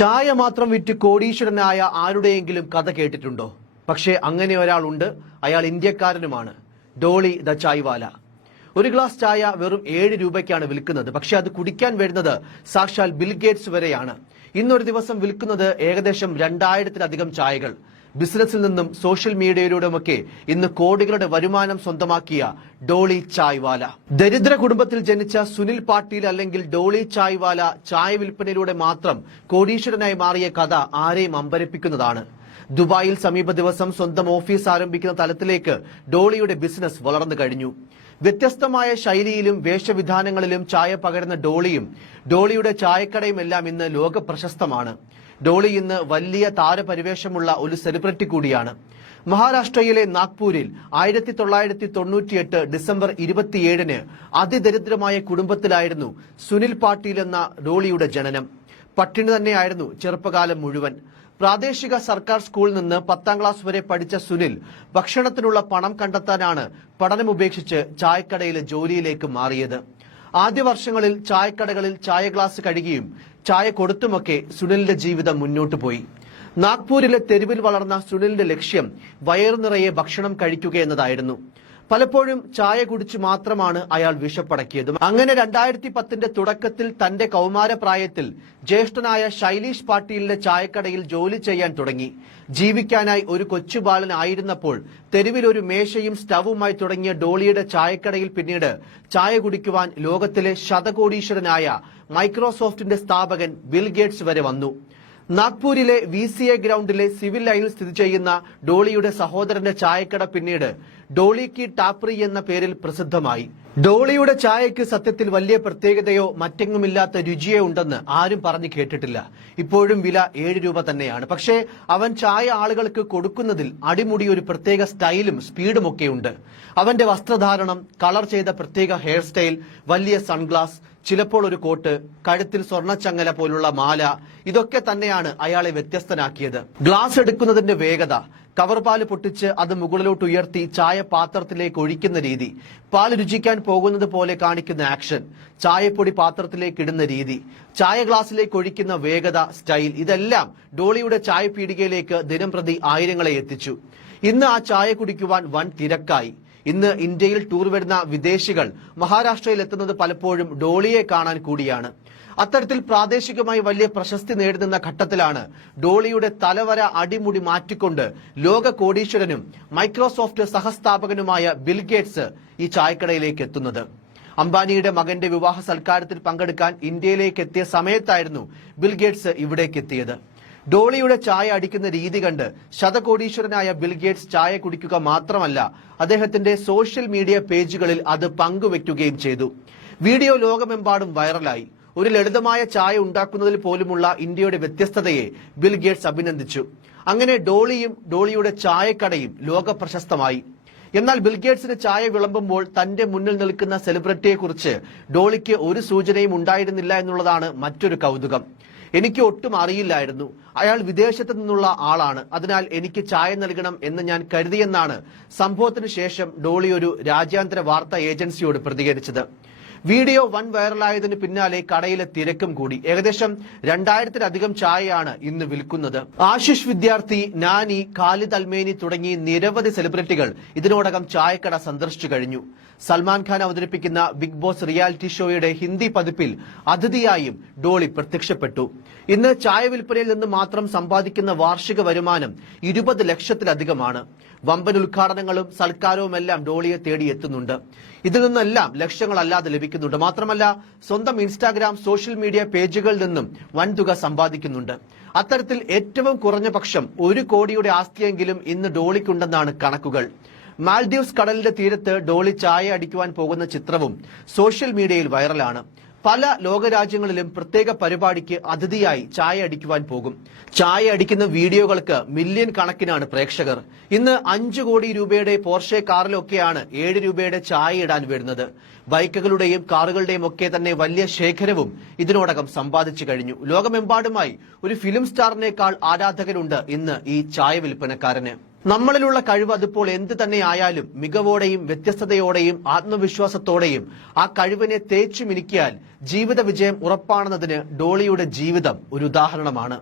ചായ മാത്രം വിറ്റ് കോടീശ്വരനായ ആരുടെയെങ്കിലും കഥ കേട്ടിട്ടുണ്ടോ? പക്ഷേ അങ്ങനെ ഒരാളുണ്ട്. അയാൾ ഇന്ത്യക്കാരനുമാണ്. ഡോളി ദ ചായ്വാല. ഒരു ഗ്ലാസ് ചായ വെറും ഏഴ് രൂപയ്ക്കാണ് വിൽക്കുന്നത്. പക്ഷെ അത് കുടിക്കാൻ വരുന്നത് സാക്ഷാൽ ബിൽഗേറ്റ്സ് വരെയാണ്. ഇന്നൊരു ദിവസം വിൽക്കുന്നത് ഏകദേശം രണ്ടായിരത്തിലധികം ചായകൾ. ബിസിനസ്സിൽ നിന്നും സോഷ്യൽ മീഡിയയിലൂടെയുമൊക്കെ ഇന്ന് കോടികളുടെ വരുമാനം സ്വന്തമാക്കിയ ഡോളി ചായ്വാല. ദരിദ്ര കുടുംബത്തിൽ ജനിച്ച സുനിൽ പാട്ടീൽ അല്ലെങ്കിൽ ഡോളി ചായ്വാല ചായ വിൽപ്പനയിലൂടെ മാത്രം കോടീശ്വരനായി മാറിയ കഥ ആരെയും അമ്പരപ്പിക്കുന്നതാണ്. ദുബായിൽ സമീപ ദിവസം സ്വന്തം ഓഫീസ് ആരംഭിക്കുന്ന തലത്തിലേക്ക് ഡോളിയുടെ ബിസിനസ് വളർന്നു കഴിഞ്ഞു. വ്യത്യസ്തമായ ശൈലിയിലും വേഷവിധാനങ്ങളിലും ചായ പകരുന്ന ഡോളിയും ഡോളിയുടെ ചായക്കടയും എല്ലാം ഇന്ന് ലോക പ്രശസ്തമാണ് ഡോളി ഇന്ന് വലിയ താരപരിവേഷമുള്ള ഒരു സെലിബ്രിറ്റി കൂടിയാണ്. മഹാരാഷ്ട്രയിലെ നാഗ്പൂരിൽ ആയിരത്തി തൊള്ളായിരത്തി തൊണ്ണൂറ്റിയെട്ട് ഡിസംബർ ഇരുപത്തിയേഴിന് അതിദരിദ്രമായ കുടുംബത്തിലായിരുന്നു സുനിൽ പാട്ടീൽ എന്ന ഡോളിയുടെ ജനനം. പട്ടിണി തന്നെയായിരുന്നു ചെറുപ്പകാലം മുഴുവൻ. പ്രാദേശിക സർക്കാർ സ്കൂളിൽ നിന്ന് പത്താം ക്ലാസ് വരെ പഠിച്ച സുനിൽ ഭക്ഷണത്തിനുള്ള പണം കണ്ടെത്താനാണ് പഠനം ഉപേക്ഷിച്ച് ചായക്കടയിലെ ജോലിയിലേക്ക് മാറിയത്. ആദ്യ വർഷങ്ങളിൽ ചായക്കടകളിൽ ചായ ഗ്ലാസ് കഴുകിയും ചായ കൊടുത്തുമൊക്കെ സുനിലിന്റെ ജീവിതം മുന്നോട്ടു പോയി. നാഗ്പൂരിലെ തെരുവിൽ വളർന്ന സുനിലിന്റെ ലക്ഷ്യം വയറു നിറയെ ഭക്ഷണം കഴിക്കുക എന്നതായിരുന്നു. പലപ്പോഴും ചായ കുടിച്ചു മാത്രമാണ് അയാൾ വിഷപ്പടക്കിയത്. അങ്ങനെ രണ്ടായിരത്തി പത്തിന്റെ തുടക്കത്തിൽ തന്റെ കൗമാരപ്രായത്തിൽ ജ്യേഷ്ഠനായ ശൈലീഷ് പാട്ടീലിന്റെ ചായക്കടയിൽ ജോലി ചെയ്യാൻ തുടങ്ങി. ജീവിക്കാനായി ഒരു കൊച്ചുബാലനായിരുന്നപ്പോൾ തെരുവിൽ ഒരു മേശയും സ്റ്റവുമായി തുടങ്ങിയ ഡോളിയുടെ ചായക്കടയിൽ പിന്നീട് ചായ കുടിക്കുവാൻ ലോകത്തിലെ ശതകോടീശ്വരനായ മൈക്രോസോഫ്റ്റിന്റെ സ്ഥാപകൻ ബിൽ ഗേറ്റ്സ് വരെ വന്നു. നാഗ്പൂരിലെ വി സി എ ഗ്രൗണ്ടിലെ സിവിൽ ലൈനിൽ സ്ഥിതി ചെയ്യുന്ന ഡോളിയുടെ സഹോദരന്റെ ചായക്കട പിന്നീട് ഡോളി കി ടാപ്രി എന്ന പേരിൽ പ്രസിദ്ധമായി. ഡോളിയുടെ ചായയ്ക്ക് സത്യത്തിൽ വലിയ പ്രത്യേകതയോ മറ്റെങ്ങുമില്ലാത്ത രുചിയോ ഉണ്ടെന്ന് ആരും പറഞ്ഞു കേട്ടിട്ടില്ല. ഇപ്പോഴും വില ഏഴ് രൂപ തന്നെയാണ്. പക്ഷേ അവൻ ചായ ആളുകൾക്ക് കൊടുക്കുന്നതിൽ അടിമുടി ഒരു പ്രത്യേക സ്റ്റൈലും സ്പീഡും ഒക്കെയുണ്ട് അവന്റെ വസ്ത്രധാരണം കളർ ചെയ്ത പ്രത്യേക ഹെയർ സ്റ്റൈൽ വലിയ സൺഗ്ലാസ് ചിലപ്പോൾ ഒരു കോട്ട് കഴുത്തിൽ സ്വർണച്ചങ്ങല പോലുള്ള മാല ഇതൊക്കെ തന്നെയാണ് അയാളെ വ്യത്യസ്തനാക്കിയത്. ഗ്ലാസ് എടുക്കുന്നതിന്റെ വേഗത കവർ പാൽ പൊട്ടിച്ച് അത് മുകളിലോട്ട് ഉയർത്തി ചായ പാത്രത്തിലേക്ക് ഒഴിക്കുന്ന രീതി പാൽ രുചിക്കാൻ പോകുന്നത് പോലെ കാണിക്കുന്ന ആക്ഷൻ ചായപ്പൊടി പാത്രത്തിലേക്ക് ഇടുന്ന രീതി ചായ ഗ്ലാസ്സിലേക്ക് ഒഴിക്കുന്ന വേഗത സ്റ്റൈൽ ഇതെല്ലാം ഡോളിയുടെ ചായ പീടികയിലേക്ക് ദിനംപ്രതി ആയിരങ്ങളെ എത്തിച്ചു. ഇന്ന് ആ ചായ കുടിക്കുവാൻ വൻ തിരക്കായി. ഇന്ന് ഇന്ത്യയിൽ ടൂർ വരുന്ന വിദേശികൾ മഹാരാഷ്ട്രയിൽ എത്തുന്നത് പലപ്പോഴും ഡോളിയെ കാണാൻ കൂടിയാണ്. അത്തരത്തിൽ പ്രാദേശികമായി വലിയ പ്രശസ്തി നേടുന്ന ഘട്ടത്തിലാണ് ഡോളിയുടെ തലവര അടിമുടി മാറ്റിക്കൊണ്ട് ലോക കോടീശ്വരനും മൈക്രോസോഫ്റ്റ് സഹസ്ഥാപകനുമായ ബിൽഗേറ്റ്സ് ഈ ചായക്കടയിലേക്ക് എത്തുന്നത്. അംബാനിയുടെ മകന്റെ വിവാഹ സൽക്കാരത്തിൽ പങ്കെടുക്കാൻ ഇന്ത്യയിലേക്ക് എത്തിയ സമയത്തായിരുന്നു ബിൽഗേറ്റ്സ് ഇവിടേക്ക് എത്തിയത്. ഡോളിയുടെ ചായ അടിക്കുന്ന രീതി കണ്ട് ശതകോടീശ്വരനായ ബിൽഗേറ്റ്സ് ചായ കുടിക്കുക മാത്രമല്ല അദ്ദേഹത്തിന്റെ സോഷ്യൽ മീഡിയ പേജുകളിൽ അത് പങ്കുവെക്കുകയും ചെയ്തു. വീഡിയോ ലോകമെമ്പാടും വൈറലായി. ഒരു ലളിതമായ ചായ ഉണ്ടാക്കുന്നതിൽ പോലുമുള്ള ഇന്ത്യയുടെ വ്യത്യസ്തതയെ ബിൽ ഗേറ്റ്സ് അഭിനന്ദിച്ചു. അങ്ങനെ ഡോളിയും ഡോളിയുടെ ചായക്കടയും ലോക പ്രശസ്തമായി എന്നാൽ ബിൽഗേറ്റ്സിന് ചായ വിളമ്പുമ്പോൾ തന്റെ മുന്നിൽ നിൽക്കുന്ന സെലിബ്രിറ്റിയെക്കുറിച്ച് ഡോളിക്ക് ഒരു സൂചനയും ഉണ്ടായിരുന്നില്ല എന്നുള്ളതാണ് മറ്റൊരു കൗതുകം. എനിക്ക് ഒട്ടും അറിയില്ലായിരുന്നു. അയാൾ വിദേശത്ത് നിന്നുള്ള ആളാണ്. അതിനാൽ എനിക്ക് ചായ നൽകണം എന്ന് ഞാൻ കരുതിയെന്നാണ് സംഭവത്തിന് ശേഷം ഡോളി ഒരു രാജ്യാന്തര വാർത്താ ഏജൻസിയോട് പ്രതികരിച്ചത്. വീഡിയോ വൺ വൈറലായതിനു പിന്നാലെ കടയിലെ തിരക്കും കൂടി. ഏകദേശം രണ്ടായിരത്തിലധികം ചായയാണ് ഇന്ന് വിൽക്കുന്നത്. ആശിഷ് വിദ്യാർത്ഥി നാനി ഖാലിദ് അൽമേനി തുടങ്ങി നിരവധി സെലിബ്രിറ്റികൾ ഇതിനോടകം ചായക്കട സന്ദർശിച്ചു കഴിഞ്ഞു. സൽമാൻ ഖാൻ അവതരിപ്പിക്കുന്ന ബിഗ് ബോസ് റിയാലിറ്റി ഷോയുടെ ഹിന്ദി പതിപ്പിൽ അതിഥിയായും ഡോളി പ്രത്യക്ഷപ്പെട്ടു. ഇന്ന് ചായ വിൽപ്പനയിൽ നിന്ന് മാത്രം സമ്പാദിക്കുന്ന വാർഷിക വരുമാനം ഇരുപത് ലക്ഷത്തിലധികമാണ്. വമ്പൻ ഉദ്ഘാടനങ്ങളും സൽക്കാരവുമെല്ലാം ഡോളിയെ തേടിയെത്തുന്നുണ്ട്. ഇതിൽ നിന്നെല്ലാം ലക്ഷങ്ങളല്ലാതെ ലഭിക്കുന്നുണ്ട് മാത്രമല്ല സ്വന്തം ഇൻസ്റ്റാഗ്രാം സോഷ്യൽ മീഡിയ പേജുകളിൽ നിന്നും വൻതുക സമ്പാദിക്കുന്നുണ്ട്. അത്തരത്തിൽ ഏറ്റവും കുറഞ്ഞ പക്ഷം ഒരു കോടിയുടെ ആസ്തിയെങ്കിലും ഇന്ന് ഡോളിക്കുണ്ടെന്നാണ് കണക്കുകൾ. മാൽഡീവ്സ് കടലിന്റെ തീരത്ത് ഡോളി ചായ അടിക്കുവാൻ പോകുന്ന ചിത്രവും സോഷ്യൽ മീഡിയയിൽ വൈറലാണ്. പല ലോകരാജ്യങ്ങളിലും പ്രത്യേക പരിപാടിക്ക് അതിഥിയായി ചായ അടിക്കുവാൻ പോകും. ചായ അടിക്കുന്ന വീഡിയോകൾക്ക് മില്യൺ കണക്കിനാണ് പ്രേക്ഷകർ. ഇന്ന് അഞ്ചു കോടി രൂപയുടെ പോർഷെ കാറിലൊക്കെയാണ് ഏഴ് രൂപയുടെ ചായ ഇടാൻ വരുന്നത്. ബൈക്കുകളുടെയും കാറുകളുടെയും ഒക്കെ തന്നെ വലിയ ശേഖരവും ഇതിനോടകം സമ്പാദിച്ചു കഴിഞ്ഞു. ലോകമെമ്പാടുമായി ഒരു ഫിലിം സ്റ്റാറിനേക്കാൾ ആരാധകരുണ്ട് ഇന്ന് ഈ ചായ വിൽപ്പനക്കാരന്. നമ്മളിലുള്ള കഴിവ് അതിപ്പോൾ എന്ത് തന്നെ ആയാലും മികവോടെയും വ്യത്യസ്തതയോടെയും ആത്മവിശ്വാസത്തോടെയും ആ കഴിവിനെ തേച്ചു മിനുക്കിയാൽ ജീവിത വിജയം ഉറപ്പാണെന്നതിന് ഡോളിയുടെ ജീവിതം ഒരു ഉദാഹരണമാണ്.